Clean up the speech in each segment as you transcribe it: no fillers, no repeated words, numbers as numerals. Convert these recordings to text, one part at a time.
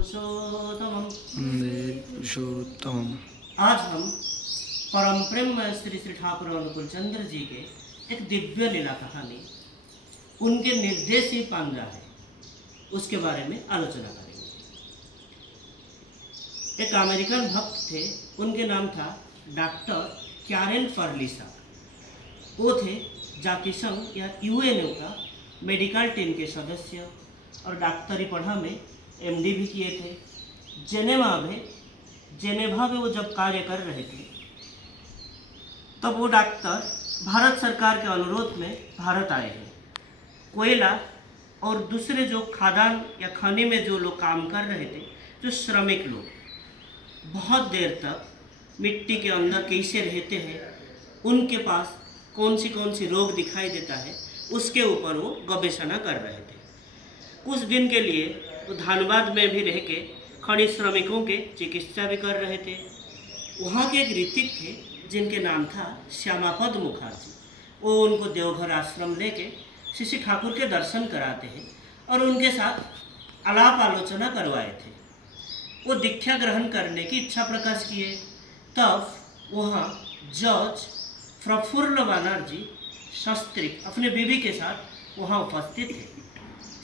पुरुषोत्तमम् वंदे पुरुषोत्तमम्। आज हम परम प्रेम श्री श्री ठाकुर अनुकूल चंद्र जी के एक दिव्य लीला कहानी उनके निर्देश ही पांजा है उसके बारे में आलोचना करेंगे। एक अमेरिकन भक्त थे, उनके नाम था डॉक्टर कैरन फर्लिसा। वो थे जातिसंघ या यूएनओ का मेडिकल टीम के सदस्य और डॉक्टरी पढ़ा में एमडी भी किए थे। जेनेवा में वो जब कार्य कर रहे थे तब वो डॉक्टर भारत सरकार के अनुरोध में भारत आए हैं। कोयला और दूसरे जो खादान या खनि में जो लोग काम कर रहे थे, जो श्रमिक लोग बहुत देर तक मिट्टी के अंदर कैसे रहते हैं, उनके पास कौन सी रोग दिखाई देता है, उसके ऊपर वो गवेषणा कर रहे थे। कुछ दिन के लिए वो धनबाद में भी रह के खनिज श्रमिकों के चिकित्सा भी कर रहे थे। वहाँ के एक ऋतिक थे जिनके नाम था श्यामापद मुखर्जी। वो उनको देवघर आश्रम लेके श्री ठाकुर के दर्शन कराते हैं और उनके साथ आलाप आलोचना करवाए थे। वो दीक्षा ग्रहण करने की इच्छा प्रकाश किए। तब वहाँ जज प्रफुल्ल बनर्जी शास्त्री अपने बीवी के साथ वहाँ उपस्थित थे।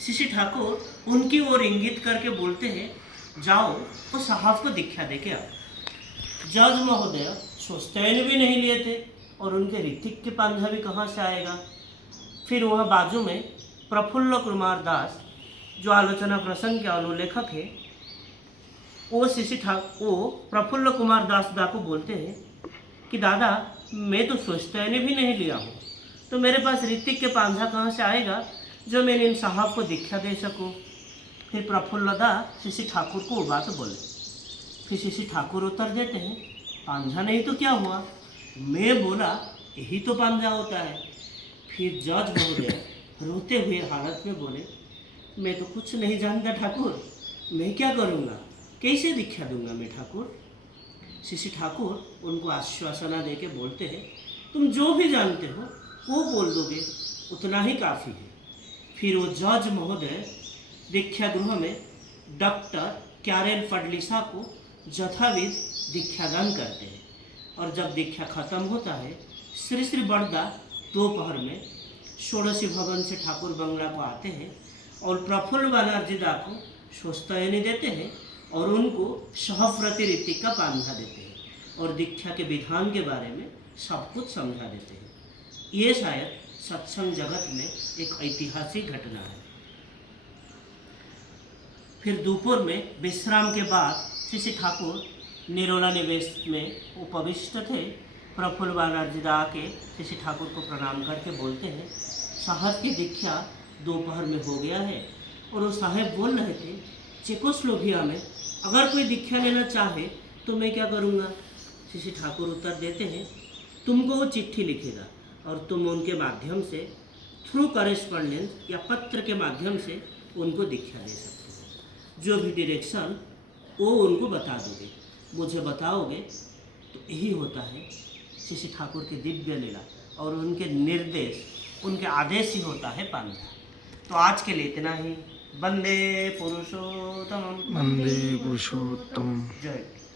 श्री ठाकुर उनकी ओर इंगित करके बोलते हैं, जाओ वो साहब को दीक्षा दे के आओ। जज महोदय सोचते भी नहीं लिए थे और उनके ऋतिक के पांजा भी कहाँ से आएगा। फिर वहाँ बाजू में प्रफुल्ल कुमार दास जो आलोचना प्रसंग के अनुलेखक है, वो प्रफुल्ल कुमार दास दा को बोलते हैं कि दादा मैं तो सोचते भी नहीं लिया हूँ, तो मेरे पास ऋतिक के पांजा कहाँ से आएगा जो मैं इन साहब को दीक्षा दे सकूं। फिर प्रफुल्ल दा श्री ठाकुर को वो बात बोले। फिर श्री ठाकुर उत्तर देते हैं, पांजा नहीं तो क्या हुआ, मैं बोला यही तो पांजा होता है। फिर जज महोदय रोते हुए हालत में बोले, मैं तो कुछ नहीं जानता ठाकुर, मैं क्या करूँगा, कैसे दीक्षा दूंगा मैं ठाकुर। श्री ठाकुर उनको आश्वासना दे के बोलते हैं, तुम जो भी जानते हो वो बोल दोगे, उतना ही काफ़ी है। फिर वो जज महोदय दीक्षा गृह में डॉक्टर कैरन फर्लिसा को यथाविध दीक्षादान करते हैं और जब दीक्षा खत्म होता है, श्री श्री बड़दा दोपहर में षोडशी भवन से ठाकुर बंगला को आते हैं और प्रफुल्ल बनर्जी दा को स्वस्तायनी देते हैं और उनको सहप्रति ऋतिक का पांजा देते हैं और दीक्षा के विधान के बारे में सब कुछ समझा देते हैं। ये शायद सत्संग जगत में एक ऐतिहासिक घटना है। फिर दोपहर में विश्राम के बाद श्री ठाकुर निरोला निवेश में उपविष्ट थे। प्रफुल्ल बनर्जी दा के श्री ठाकुर को प्रणाम करके बोलते हैं, साहब की दीक्षा दोपहर में हो गया है। और वो साहब बोल रहे थे, चेकोस्लोवाकिया में अगर कोई दीक्षा लेना चाहे तो मैं क्या करूँगा। श्री ठाकुर उत्तर देते हैं, तुमको वो चिट्ठी लिखेगा और तुम उनके माध्यम से थ्रू करेस्पॉन्डेंस या पत्र के माध्यम से उनको दीक्षा दे सकते हो। जो भी डायरेक्शन वो उनको बता दोगे, मुझे बताओगे, तो यही होता है श्री ठाकुर की दिव्य लीला और उनके निर्देश, उनके आदेश ही होता है पांजा। तो आज के लिए इतना ही। वंदे पुरुषोत्तम। वंदे पुरुषोत्तम। जय।